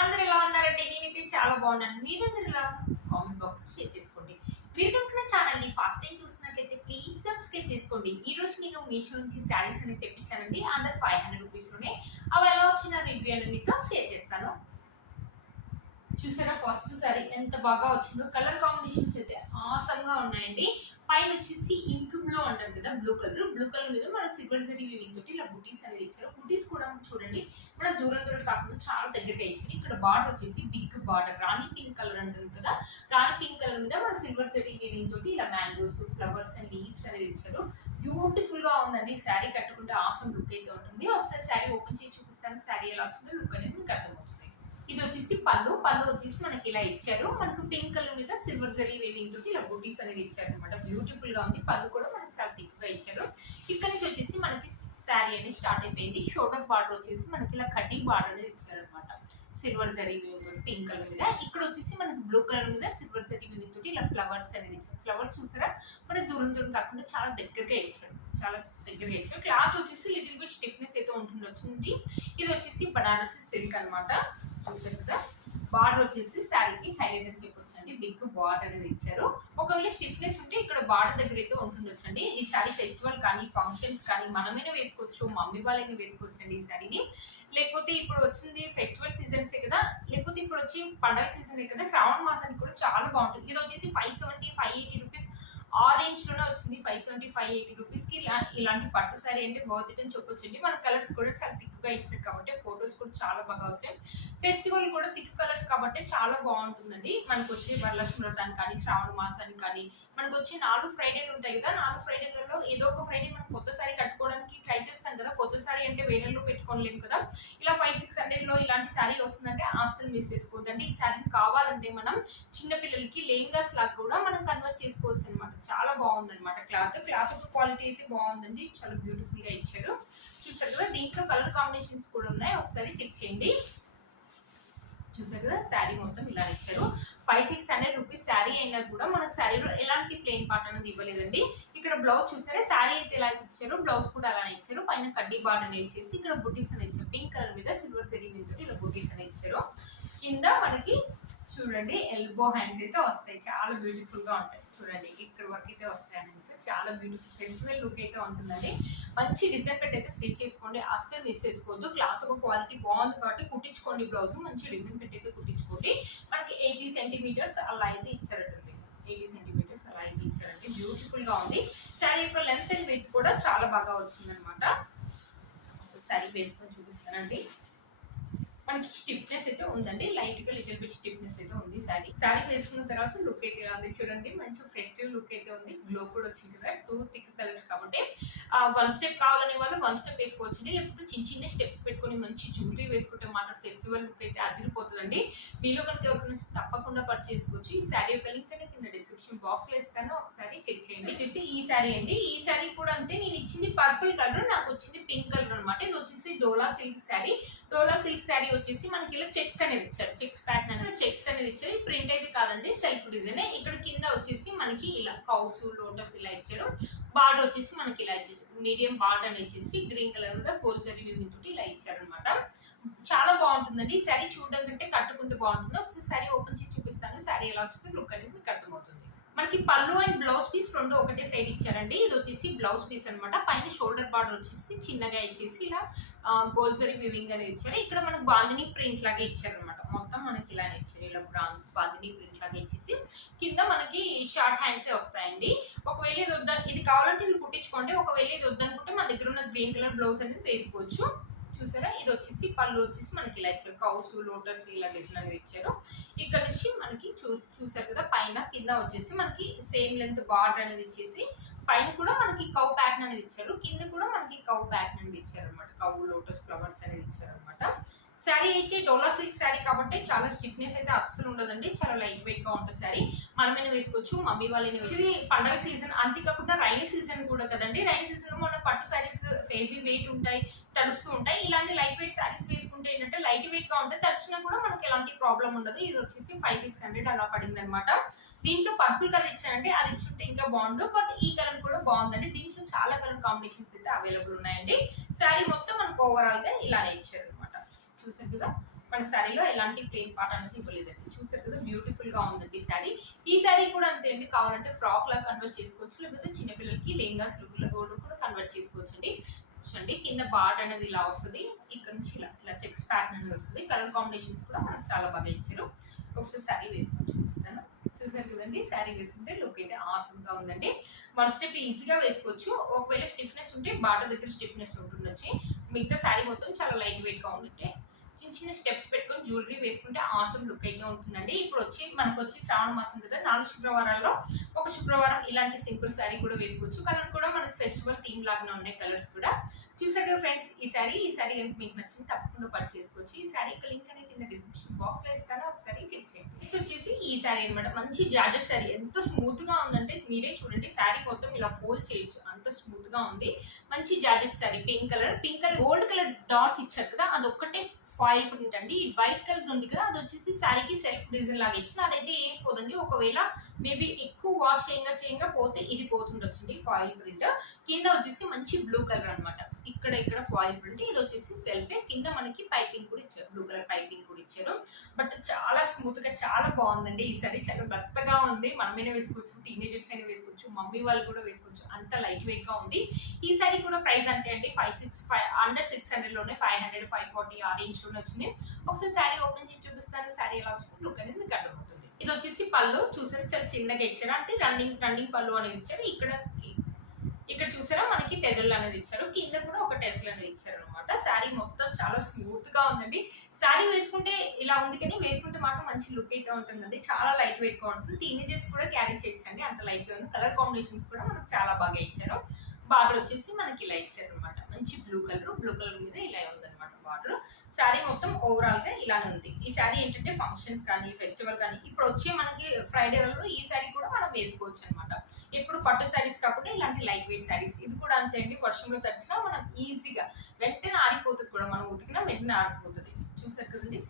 అందరూ ఎలా ఉన్నారంటే నేనైతే చాలా బాగున్నాను. మీరందరూ ఎలా కామెంట్ బాక్స్ షేర్ చేసుకోండి. మీరు కనుక ఛానల్ని ఫస్ట్ టైం చూసినట్లయితే ప్లీజ్ సబ్స్క్రైబ్ చేసుకోండి. ఈ రోజు నేను మీషో నుంచి శారీస్ అనేది తెప్పించానండి. అండర్ 500 రూపీస్లోనే. అవి ఎలా వచ్చిన రివ్యూ అనేది మీతో షేర్ చేస్తాను. చూసారా ఫస్ట్ సారీ ఎంత బాగా వచ్చిందో. కలర్ కాంబినేషన్స్ అయితే ఆసంగా ఉన్నాయండి. పైన వచ్చేసి ఇంక్ బ్లూ అంటారు కదా, బ్లూ కలర్ మీద మన సిల్వర్ జరీ వీవింగ్ తోటి ఇలా బుటీస్ అనేది ఇచ్చారు. బుటీస్ కూడా చూడండి మన దూరం కాకుండా చాలా దగ్గరగా ఇచ్చారు. ఇక్కడ బార్డర్ వచ్చేసి బిగ్ బార్డర్ రాణి పింక్ కలర్ అంటుంది కదా, రాణి పింక్ కలర్ మీద మన సిల్వర్ జరీ వీవింగ్ తోటి ఇలా మ్యాంగోస్, ఫ్లవర్స్ అండ్ లీవ్స్ అనేది ఇచ్చారు. బ్యూటిఫుల్ గా ఉందండి. శారీ కట్టుకుంటే ఆసం లుక్ అయితే ఉంటుంది. ఒకసారి శారీ ఓపెన్ చేసి చూపిస్తాను. శారీ ఎలా వచ్చిందో లుక్ అనేది మీకు అర్థమవుతుంది. ఇది వచ్చేసి పళ్ళు వచ్చేసి మనకి ఇలా ఇచ్చారు. మనకు పింక్ కలర్ మీద సిల్వర్ జరీ వేవింగ్ తోటి ఇలా బూటీస్ అనేది ఇచ్చారు అనమాట. బ్యూటిఫుల్ గా ఉంది. పళ్ళు కూడా మనకి చాలా థిక్ గా ఇచ్చారు. ఇక్కడ నుంచి వచ్చేసి మనకి శారీ అనేది స్టార్ట్ అయిపోయింది. షోల్డర్ బార్డర్ వచ్చేసి మనకి ఇలా కటింగ్ బార్డర్ అనేది ఇచ్చారు అనమాట. సిల్వర్ జరీ వేవింగ్ తోటి పింక్ కలర్ మీద. ఇక్కడ వచ్చేసి మనకి బ్లూ కలర్ మీద సిల్వర్ జరీ వేవింగ్ తోటి ఇలా ఫ్లవర్స్ అనేది ఇచ్చారు. ఫ్లవర్స్ చూసారా మన దూరం కాకుండా చాలా దగ్గరగా ఇచ్చారు. చాలా దగ్గరగా ఇచ్చారు. క్లాత్ వచ్చేసి లిటిల్ బిట్ స్టిఫ్నెస్ అయితే ఉంటుంది. ఇది వచ్చేసి బనారసి సిల్క్ అనమాట. చూసారు కదా, బార్డర్ వచ్చేసి శారీకి హైలైట్ అని చెప్పొచ్చు అండి. బిగ్ బార్డర్ అనేది ఇచ్చారు. ఒకవేళ స్టిఫ్నెస్ ఉంటే ఇక్కడ బార్డర్ దగ్గర అయితే ఉంటుండొచ్చు అండి. ఈ శారీ ఫెస్టివల్ కానీ ఫంక్షన్స్ కానీ మనమైనా వేసుకోవచ్చు, మమ్మీ వాళ్ళని వేసుకోవచ్చు అండి ఈ శారీని. లేకపోతే ఇప్పుడు వచ్చింది ఫెస్టివల్ సీజన్సే కదా, లేకపోతే ఇప్పుడు వచ్చి పండగ సీజన్ కదా, శ్రావణ మాసానికి కూడా చాలా బాగుంటుంది. ఇది వచ్చేసి 570, 580 రూపీస్ ఆరెంజ్ లోనే వచ్చింది. 570, 580 రూపీస్ కి ఇలాంటి పట్టు సారీ అంటే వర్త్ ఇట్ అని చెప్పొచ్చండి. మన కలర్స్ కూడా చాలా థిక్ గా ఇచ్చారు కాబట్టి ఫొటోస్ కూడా చాలా బాగా వస్తాయి. ఫెస్టివల్ కూడా థిక్ కలర్స్ కాబట్టి చాలా బాగుంటుందండి. మనకు వచ్చి వరలక్ష్మి వ్రతానికి కానీ శ్రావణ మాసానికి కానీ మనకు వచ్చి 4 ఫ్రైడేలు ఉంటాయి కదా. 4 ఫ్రైడేలలో ఏదో ఒక ఫ్రైడే మనం కొత్త సారీ కట్టుకోవడానికి ట్రై చేస్తాం కదా. కొత్త సారీ అంటే వేలల్లో పెట్టుకోలేము కదా. ఇలా 500-600 లో ఇలాంటి సారీ వస్తుందంటే అస్సలు మిస్ చేసుకోవద్దండి. ఈ సారీని కావాలంటే మనం చిన్నపిల్లలకి లెహంగాస్ లాగా కూడా మనం కన్వర్ట్ చేసుకోవచ్చు అనమాట. చాలా బాగుంది అనమాట. క్లాత్ క్వాలిటీ అయితే బాగుందండి. చాలా బ్యూటిఫుల్ గా ఇచ్చారు. చూసారు కదా, దీంట్లో కలర్ కాంబినేషన్స్ కూడా ఉన్నాయి. ఒకసారి చెక్ చేయండి. చూసారు కదా, శారీ మొత్తం ఇలా ఇచ్చారు. 500-600 రూపీస్ శారీ అయినా కూడా మనకు శారీలో ఎలాంటి ప్లెయిన్ పార్ట్ అనేది ఇవ్వలేదండి. ఇక్కడ బ్లౌజ్ చూసారా, శారీ అయితే ఎలా ఇచ్చారు, బ్లౌజ్ కూడా అలానే ఇచ్చారు. పైన కడ్డీ బార్డర్ అనేది ఇచ్చేసి ఇక్కడ బుటీస్ అనేది ఇచ్చారు. పింక్ కలర్ మీద సిల్వర్ జరీ మీద ఇలా బుటీస్ అనేది ఇచ్చారు. కింద మనకి చూడండి ఎల్బో హ్యాండ్స్ అయితే వస్తాయి. చాలా బ్యూటిఫుల్ గా ఉంటాయి. చూడండి ఇక్కడ వరకు అయితే వస్తాయి హ్యాండ్స్. చాలా బ్యూటిఫుల్ ఫెస్టివల్ లుక్ అయితే ఉంటుందండి. మంచి డిజైన్ పెట్టి అయితే స్టిచ్ చేసుకోండి. అస్సలు మిస్ చేసుకోవద్దు. క్లాత్ ఒక క్వాలిటీ బాగుంది కాబట్టి కుట్టించుకోండి. బ్లౌజ్ మంచి డిజైన్ పెట్టి అయితే కుట్టించుకోండి. మనకి 80 సెంటీమీటర్స్ అలా అయితే ఇచ్చారండి. 80 సెంటీమీటర్స్ అలా అయితే ఇచ్చారండి. బ్యూటిఫుల్ గా ఉంది. శారీ యొక్క లెంత్ అండ్ వెయిట్ కూడా చాలా బాగా వచ్చింది అనమాట. శారీ వేసుకొని చూపిస్తానండి. మనకి స్టిఫ్నెస్ అయితే ఉందండి. లైట్ గా లిటిల్ బిట్ స్టిఫ్నెస్ అయితే ఉంది. శారీ వేసుకున్న తర్వాత లుక్ అయితే ఉంది. చూడండి మంచి ఫెస్టివ్ లుక్ అయితే ఉంది. గ్లో కూడా వచ్చింది కదా. 2 థిక్ కలర్స్ కాబట్టి 1 స్టెప్ కావాలనే వాళ్ళు 1 స్టెప్ వేసుకోవచ్చండి. లేకపోతే చిన్న స్టెప్స్ పెట్టుకొని మంచి జ్యువెలరీ వేసుకుంటే మాత్రం ఫెస్టివల్ లుక్ అయితే అదిరిపోతుందండి. మీలో కనుక ఎవరికి తప్పకుండా పర్చేస్ చేసుకోవచ్చు. ఈ శారీ యొక్క లింక్ అనేది కింద డిస్క్రిప్షన్ బాక్స్ లో ఇస్తాను. ఒకసారి చెక్ చేయండి. వచ్చేసి ఈ శారీ అండి. ఈ శారీ కూడా అంతే. నేను ఇచ్చింది పర్పుల్ కలర్, నాకు వచ్చింది పింక్ కలర్ అనమాట. ఇది వచ్చేసి డోలా సిల్క్ శారీ. డోలా సిల్క్ శారీ వచ్చేసి మనకి ఇలా చెక్స్ అనేది ఇచ్చారు. చెక్స్ ప్యాటర్న్ అనేది చెక్స్ అనేది ఇచ్చారు. ప్రింట్ అయితే కాదండి, సెల్ఫ్ డిజైన్. ఇక్కడ కింద వచ్చేసి మనకి ఇలా కౌస్, లోటస్ ఇలా ఇచ్చారు. బార్డర్ వచ్చేసి మనకి ఇలా ఇచ్చారు. మీడియం బార్డర్ అని వచ్చేసి గ్రీన్ కలర్ మీద గోల్డ్ జరీ వీవింగ్ తోటి ఇలా ఇచ్చారు అనమాట. చాలా బాగుంటుందండి. ఈ శారీ చూడడం కంటే కట్టుకుంటే బాగుంటుంది. ఒకసారి శారీ ఓపెన్ చేసి చూపిస్తాను. శారీ ఎలా వస్తుంది లుక్ అనేది మీకు అర్థమవుతుంది. మనకి పళ్ళు అండ్ బ్లౌజ్ పీస్ రెండు ఒకటే సైడ్ ఇచ్చారండి. ఇది వచ్చేసి బ్లౌజ్ పీస్ అనమాట. పైన షోల్డర్ బార్డర్ వచ్చేసి చిన్నగా ఇచ్చేసి ఇలా గోల్డ్ జరీ వీవింగ్ అనేది ఇచ్చారు. ఇక్కడ మనకు బాందిని ప్రింట్ లాగా ఇచ్చారు అనమాట. మొత్తం మనకి ఇలానే ఇచ్చారు. ఇలా బాందిని ప్రింట్ లాగా ఇచ్చేసి కింద మనకి షార్ట్ హ్యాండ్స్ వస్తాయండి. ఒకవేళ ఇది కావాలంటే ఇది కుట్టించుకోండి. ఒకవేళ ఇది వద్దనుకుంటే మన దగ్గర ఉన్న గ్రీన్ కలర్ బ్లౌజ్ అనేది వేసుకోవచ్చు. చూసారా, ఇది వచ్చేసి పళ్ళు వచ్చేసి మనకి ఇలా ఇచ్చారు. కౌసు, లోటస్ ఇలా డిజైన్ అనేది ఇచ్చారు. ఇక్కడ నుంచి మనకి చూసారు కదా, పైన కింద వచ్చేసి మనకి సేమ్ లెంత్ బార్డర్ అనేది ఇచ్చేసి పైన కూడా మనకి కౌ ప్యాటర్న్ అనేది ఇచ్చారు. కింద కూడా మనకి కౌ ప్యాటర్న్ అనేది ఇచ్చారు అనమాట. కౌ, లోటస్ ఫ్లవర్స్ అనేది ఇచ్చారు అనమాట. శారీ అయితే డోలా సిల్క్ శారీ కాబట్టి చాలా స్టిఫ్నెస్ అయితే అస్సలు ఉండదండి. చాలా లైట్ వెయిట్ గా ఉంటుంది శారీ. మనమైనా వేసుకోవచ్చు, మమ్మీ వాళ్ళని ఇది పండగ సీజన్. అంతేకాకుండా రైనీ సీజన్ కూడా కదండి. రైనీ సీజన్ లో మన పట్టు శారీస్ హెవీ వెయిట్ ఉంటాయి, తడుస్తూ ఉంటాయి. ఇలాంటి లైట్ వెయిట్ శారీస్ వేసుకుంటే ఏంటంటే లైట్ వెయిట్ గా ఉంటాయి, తడిచినా కూడా మనకి ఎలాంటి ప్రాబ్లం ఉండదు. ఇది వచ్చేసి 500-600 అలా పడింది అనమాట. దీంట్లో పర్పుల్ కలర్ ఇచ్చారంటే అది ఇచ్చుంటే ఇంకా బాగుండు. బట్ ఈ కలర్ కూడా బాగుందండి. దీంట్లో చాలా కలర్ కాంబినేషన్స్ అయితే అవైలబుల్ ఉన్నాయండి. శారీ మొత్తం మనకు ఓవరాల్ గా ఇలానే ఇచ్చారు అనమాట. చూసారు కదా, మన శారీలో ఎలాంటి ప్లెయిన్ పార్ట్ అనేది ఇవ్వలేదండి. చూసారు కదా బ్యూటిఫుల్ గా ఉందండి శారీ. ఈ శారీ కూడా అంతే అండి, కావాలంటే ఫ్రాక్ లాగా కన్వర్ట్ చేసుకోవచ్చు, లేకపోతే చిన్నపిల్లలకి లెహంగాస్ లుక్ కూడా కన్వర్ట్ చేసుకోవచ్చు అండి. చూడండి కింద బార్డర్ అనేది ఇలా వస్తుంది, ఇక్కడ నుంచి ఇలా ఇలా చెక్స్ ప్యాటర్న్ అనేది వస్తుంది. కలర్ కాంబినేషన్స్ కూడా మనకు చాలా బాగా ఇచ్చారు. ఒకసారి శారీ వేసుకొని చూపిస్తాను. చూసారు కదండి, శారీ వేసుకుంటే లుక్ అయితే ఆసమ్ గా ఉందండి. వన్ స్టెప్ ఈజీగా వేసుకోవచ్చు. ఒకవేళ స్టిఫ్నెస్ ఉంటే బార్డర్ దగ్గర స్టిఫ్నెస్ ఉంటుండొచ్చు. మిగతా శారీ మొత్తం చాలా లైట్ వెయిట్ గా ఉందంటే చిన్న చిన్న స్టెప్స్ పెట్టుకొని జ్యువెలరీ వేసుకుంటే ఆసమ్ లుక్ అయితే ఉంటుందండి. ఇప్పుడు మనకు వచ్చి శ్రావణ మాసం కదా, 4 శుక్రవారాల్లో ఒక శుక్రవారం ఇలాంటి సింపుల్ శారీ కూడా వేసుకోవచ్చు. కలర్ కూడా మనకి ఫెస్టివల్ థీమ్ లాగానే ఉన్నాయి కలర్స్ కూడా. చూసారు కదా ఫ్రెండ్స్, ఈ శారీ కనుక మీకు నచ్చింది తప్పకుండా పర్చేస్ చేసుకోవచ్చు. ఈ శారీ యొక్క లింక్ అనేది కింద డిస్క్రిప్షన్ బాక్స్ లో ఇస్తాను, ఒకసారి చెక్ చేయండి. ఇది వచ్చేసి ఈ శారీ అనమాట, మంచి జార్జెట్ శారీ. ఎంత స్మూత్ గా ఉందంటే మీరే చూడండి, శారీ మొత్తం ఇలా ఫోల్డ్ చేయొచ్చు, అంత స్మూత్ గా ఉంది. మంచి georgette sari, pink colour gold colour dots ఇచ్చారు కదా, అదొక్కటే ఫాయిల్ ప్రింట్ అండి. ఈ వైట్ కలర్ ఉంది కదా, అది వచ్చేసి శారీకి సెల్ఫ్ డిజైన్ లాగా ఇచ్చిన, అదైతే ఏం పోదండి. ఒకవేళ మేబీ ఎక్కువ వాష్ చేయంగా పోతే ఇది పోతుండొచ్చండి ఫాయిల్ ప్రింట్. కింద వచ్చేసి మంచి బ్లూ కలర్ అనమాట, ఇక్కడ ఫాయిల్ ప్రింట్. ఇది వచ్చేసి సెల్ఫే, కింద మనకి పైపింగ్ కూడా ఇచ్చారు, బ్లూ కలర్ పైపింగ్ కూడా ఇచ్చారు. బట్ చాలా స్మూత్ గా చాలా బాగుందండి. ఈ సారీ చాలా మెత్తగా ఉంది, మనమైనా వేసుకోవచ్చు, టీనేజర్స్ అయినా వేసుకోవచ్చు, మమ్మీ వాళ్ళు కూడా వేసుకోవచ్చు, అంత లైట్ వెయిట్ గా ఉంది. ఈ సారీ కూడా ప్రైస్ అంతే అండి, అండర్ 600 లోనే 500, 540 ఆ రేంజ్ లోనే వచ్చింది. ఒకసారి శారీ ఓపెన్ చేసి చూపిస్తాను, శారీ ఎలా వచ్చింది లుక్ అనేది మీకు అర్థమవుతుంది. ఇది వచ్చేసి పళ్ళు చూసారు, చాలా చిన్నగా ఇచ్చారు, అంటే రన్నింగ్ పళ్ళు అనేది ఇచ్చారు. ఇక్కడ చూసారా మనకి టెజల్ అనేది ఇచ్చారు, కింద కూడా ఒక టెజల్ అనేది ఇచ్చారు అనమాట. శారీ మొత్తం చాలా స్మూత్ గా ఉందండి. శారీ వేసుకుంటే ఇలా ఉంది, కానీ వేసుకుంటే మాత్రం మంచి లుక్ అయితే ఉంటుందండి. చాలా లైట్ వెయిట్ గా ఉంటుంది, టీనేజర్స్ కూడా క్యారీ చేయొచ్చు అండి, అంత లైట్ గా ఉంది. కలర్ కాంబినేషన్స్ కూడా మనకు చాలా బాగా ఇచ్చారు. బార్డర్ వచ్చేసి మనకి ఇలా ఇచ్చారు అనమాట, మంచి బ్లూ కలర్ మీద ఇలా ఉందన్నమాట బార్డర్. శారీ మొత్తం ఓవరాల్ గా ఇలానే ఉంది. ఈ శారీ ఏంటంటే ఫంక్షన్స్ కానీ ఫెస్టివల్ కానీ ఇప్పుడు వచ్చే మనకి ఫ్రైడే రోజు ఈ శారీ కూడా మనం వేసుకోవచ్చు అనమాట. ఎప్పుడు పట్టు శారీస్ కాకుండా ఇలాంటి లైట్ వెయిట్ శారీస్. ఇది కూడా అంతే అండి, వర్షంలో తడిచినా మనం ఈజీగా వెంటనే ఆరిపోతుంది కూడా, మనం ఉతికినా వెంటనే ఆరిపోతుంది. చూసారు కదండి,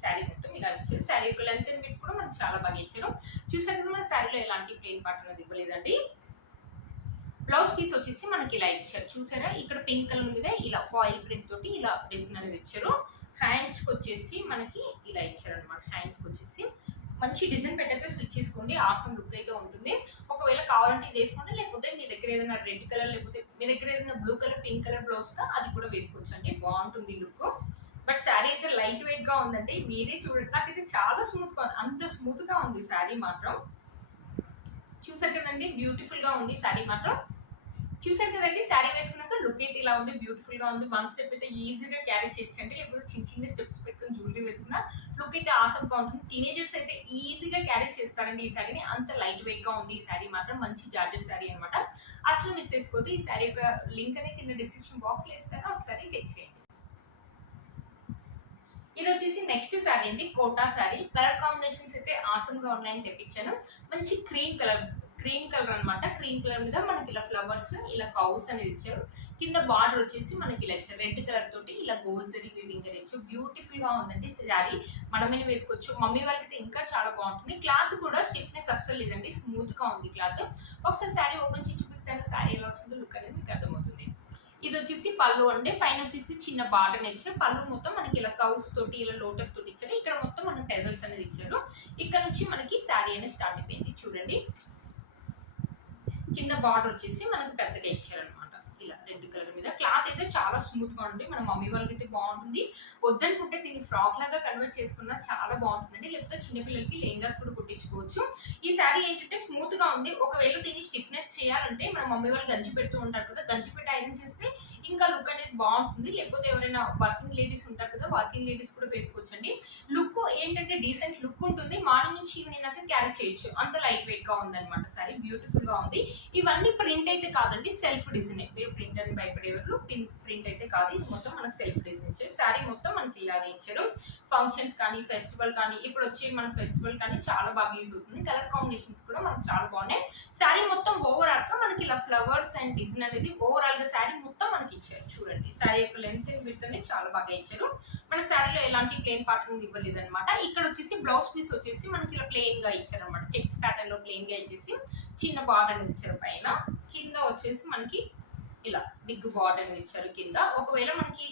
శారీ మొత్తం ఇలా ఇచ్చారు. శారీ యొక్క లెంత్ పెట్టి కూడా మనకు చాలా బాగా ఇచ్చారు. చూసారు కదా, మన శారీలో ఎలాంటి ప్లెయిన్ పార్ట్ అనేది ఇవ్వలేదండి. బ్లౌజ్ పీస్ వచ్చేసి మనకి ఇలా ఇచ్చారు, చూసారా ఇక్కడ పింక్ కలర్ మీద ఇలా ఫాయిల్ ప్రింట్ తోటి ఇలా డిజైన్ అనేది ఇచ్చారు. హ్యాండ్స్ కి వచ్చేసి మనకి ఇలా ఇచ్చారు అనమాట. హ్యాండ్స్ కి వచ్చేసి మంచి డిజైన్ పెట్టయితే స్టిచ్ చేసుకోండి, ఆసమ్ లుక్ అయితే ఉంటుంది. ఒకవేళ కావాలంటే ఇది వేసుకోండి, లేకపోతే మీ దగ్గర ఏదైనా రెడ్ కలర్, లేకపోతే మీ దగ్గర ఏదైనా blue colour, pink colour blouse గా అది కూడా వేసుకోవచ్చు అండి, బాగుంటుంది లుక్. బట్ శారీ అయితే లైట్ వెయిట్ గా ఉందండి, మీరే చూడండి. నాకైతే చాలా స్మూత్ గా ఉంది, అంత స్మూత్ గా ఉంది శారీ మాత్రం. చూసారు కదండి, బ్యూటిఫుల్ గా ఉంది శారీ మాత్రం. చూసారు కదండి, శారీ వేసుకున్నాక లుక్ అయితే ఇలా ఉంది, బ్యూటిఫుల్ గా ఉంది. వన్ స్టెప్ అయితే ఈజీగా క్యారీ చేయొచ్చండి, లేకపోతే చిన్న స్టెప్స్ పెట్టుకుని జ్యువెలరీ వేసుకున్న లుక్ అయితే ఆసమ్ గా ఉంటుంది. టీనేజర్స్ అయితే ఈజీగా క్యారీ చేస్తారండి ఈ శారీని, అంత లైట్ వెయిట్ గా ఉంది ఈ శారీ మాత్రం. మంచి జార్జెట్ శారీ అనమాట, అసలు మిస్ చేసుకోవద్దు. ఈ శారీ యొక్క లింక్ అనేది కింద డిస్క్రిప్షన్ బాక్స్ లో ఇస్తాను, ఒకసారి చెక్ చేయండి. ఇది వచ్చేసి నెక్స్ట్ శారీ అండి, కోటా శారీ. కలర్ కాంబినేషన్స్ అయితే ఆసమ్ గా ఉన్నాయని తెప్పించాను. మంచి క్రీమ్ కలర్ అనమాట. క్రీమ్ కలర్ మీద మనకి ఇలా ఫ్లవర్స్, ఇలా కౌస్ అనేది ఇచ్చారు. కింద బార్డర్ వచ్చేసి మనకి ఇలా ఇచ్చారు, రెడ్ కలర్ తోటి ఇలా గోల్డ్ జరీ వీవింగ్ అనేది ఇచ్చారు. బ్యూటిఫుల్ గా ఉందండి శారీ, మనమైనా వేసుకోవచ్చు, మమ్మీ వాళ్ళకి ఇంకా చాలా బాగుంటుంది. క్లాత్ కూడా స్టిఫ్నెస్ అస్సలు లేదండి, స్మూత్ గా ఉంది క్లాత్. ఒకసారి శారీ ఓపెన్ చేసి చూపిస్తాను, శారీ ఎలా వచ్చిందో లుక్ అనేది మీకు అర్థమవుతుంది. ఇది వచ్చేసి పళ్ళు అంటే పైన వచ్చేసి చిన్న బార్డర్ ఇచ్చారు. పళ్ళు మొత్తం మనకి ఇలా కౌస్ తోటి ఇలా లోటస్ తోటి ఇచ్చారు. ఇక్కడ మొత్తం మనకి టెజల్స్ అనేది ఇచ్చారు. ఇక్కడ నుంచి మనకి శారీ అనేది స్టార్ట్ అయిపోయింది చూడండి. కింద బార్డర్ వచ్చేసి మనకి పెద్దగా ఇచ్చారనమాట, ఇలా రెడ్ కలర్ మీద. క్లాత్ అయితే చాలా స్మూత్ గా ఉంటుంది, మన మమ్మీ వాళ్ళకి అయితే బాగుంటుంది. వద్దనుకుంటే దీన్ని ఫ్రాక్ లాగా కన్వర్ట్ చేసుకున్నా చాలా బాగుంటుందండి, లేకపోతే చిన్నపిల్లలకి లెహంగాస్ కూడా కుట్టించుకోవచ్చు. ఈ శారీ ఏంటంటే స్మూత్ గా ఉంది. ఒకవేళ దీన్ని స్టిఫ్నెస్ చేయాలంటే మన మమ్మీ వాళ్ళు గంజి పెడుతూ ఉంటారు కదా, గంజి పెట్టి ఐరన్ చేస్తే ఇంకా లుక్ అనేది బాగుంటుంది. లేకపోతే ఎవరైనా వర్కింగ్ లేడీస్ ఉంటారు కదా, వర్కింగ్ లేడీస్ కూడా వేసుకోవచ్చు అండి. లుక్ ఏంటంటే డీసెంట్ లుక్ ఉంటుంది, మార్నింగ్ నుంచి ఈవినింగ్ అయితే క్యారీ చేయొచ్చు, అంత లైట్ వెయిట్ గా ఉంది అనమాట శారీ. బ్యూటిఫుల్ గా ఉంది. ఇవన్నీ ప్రింట్ అయితే కాదండి, సెల్ఫ్ డిజైన్. మీరు ప్రింట్ అని భయపడేవారు, ప్రింట్ అయితే కాదు, ఇది మొత్తం మనకు సెల్ఫ్ డిజైన్ ఇచ్చారు. శారీ మొత్తం మనకి ఇలానే ఇచ్చారు. ఫంక్షన్స్ కానీ ఫెస్టివల్ కానీ ఇప్పుడు వచ్చి మన ఫెస్టివల్ కానీ చాలా బాగా యూజ్ అవుతుంది. కలర్ కాంబినేషన్స్ కూడా మనకు చాలా బాగున్నాయి. శారీ మొత్తం ఓవరాల్ గా మనకి ఇలా ఫ్లవర్స్ అండ్ డిజైన్ అనేది ఓవరాల్ గా శారీ మొత్తం మనకి ఇచ్చారు చూడండి. శారీ యొక్క లెంత్ అండ్ విడ్త్ అనేది చాలా బాగా ఇచ్చారు. మనకి శారీలో ఎలాంటి ప్లెయిన్ పార్టింగ్ ఇవ్వలేదు అనమాట. ఇక్కడ వచ్చేసి బ్లౌజ్ పీస్ వచ్చేసి మనకి ఇలా ప్లెయిన్ గా ఇచ్చారు అనమాట, చెక్స్ ప్యాటర్న్ లో ప్లెయిన్ గా ఇచ్చేసి చిన్న బార్డర్ ఇచ్చారు. పైన కింద వచ్చేసి మనకి ఇలా బిగ్ బార్డర్ ఇచ్చారు కింద. ఒకవేళ మనకి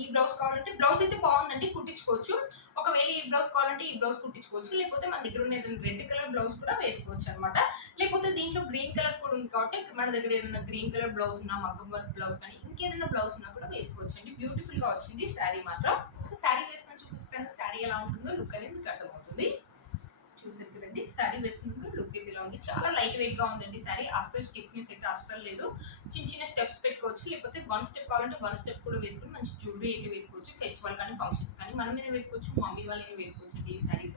ఈ బ్లౌజ్ కావాలంటే బ్లౌజ్ అయితే బాగుందండి, కుట్టించుకోవచ్చు. ఒకవేళ ఈ బ్లౌజ్ కావాలంటే ఈ బ్లౌజ్ కుట్టించుకోవచ్చు, లేకపోతే మన దగ్గర ఉన్న రెడ్ కలర్ బ్లౌజ్ కూడా వేసుకోవచ్చు అనమాట. లేకపోతే దీంట్లో గ్రీన్ కలర్ కూడా ఉంది కాబట్టి మన దగ్గర ఏదైనా గ్రీన్ కలర్ బ్లౌజ్ ఉన్నా, మగ్గం వర్క్ బ్లౌజ్ కానీ ఇంకేదైనా బ్లౌజ్ ఉన్నా కూడా వేసుకోవచ్చు అండి. బ్యూటిఫుల్ గా వచ్చింది శారీ మాత్రం. సో శారీ వేసుకొని చూపిస్తాను, శారీ ఎలా ఉంటుందో లుక్ అనేది మీకు అర్థమవుతుంది. చూసారు కదండి, శారీ వేసుకున్నాక లుక్ ఇది ఇలా ఉంది. చాలా లైట్ వెయిట్ గా ఉందండి శారీ. అస్సలు స్టిఫ్నెస్ అయితే అస్సలు లేదు. చిన్న చిన్న స్టెప్స్ పెట్టుకోవచ్చు, లేకపోతే వన్ స్టెప్ కావాలంటే వన్ స్టెప్ కూడా వేసుకుని మంచి జ్యువెలరీ అయితే వేసుకోవచ్చు. ఫెస్టివల్ కానీ ఫంక్షన్స్ కానీ మన మీద వేసుకోవచ్చు, మమ్మీ వాళ్ళని వేసుకోవచ్చు అండి ఈ శారీస్.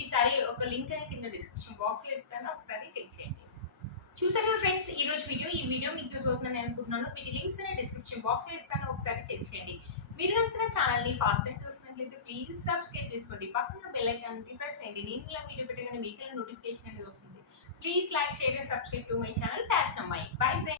ఈ శారీ ఒక లింక్ అనేది కింద డిస్క్రిప్షన్ బాక్స్ లో ఇస్తాను, ఒకసారి చెక్ చేయండి. చూసారు కదా ఫ్రెండ్స్, ఈ రోజు ఈ వీడియో మీకు యూజ్ అవుతుందని అనుకుంటున్నాను. వీటి లింక్స్ డిస్క్రిప్షన్ బాక్స్ లో ఇస్తాను, ఒకసారి చెక్ చేయండి. మీరు కనుక ఛానల్ ని ఫాస్ట్ టైం చూసినట్లయితే ప్లీజ్ సబ్స్క్రైబ్ చేసుకోండి. పక్కన బెల్ ఐకాన్ ప్రెస్ చేయండి. నేను ఇలా వీడియో పెట్టగానే మీకు నోటిఫికేషన్ అనేది వస్తుంది. Please like, share and subscribe to my channel fashion Ammayi. Bye friends.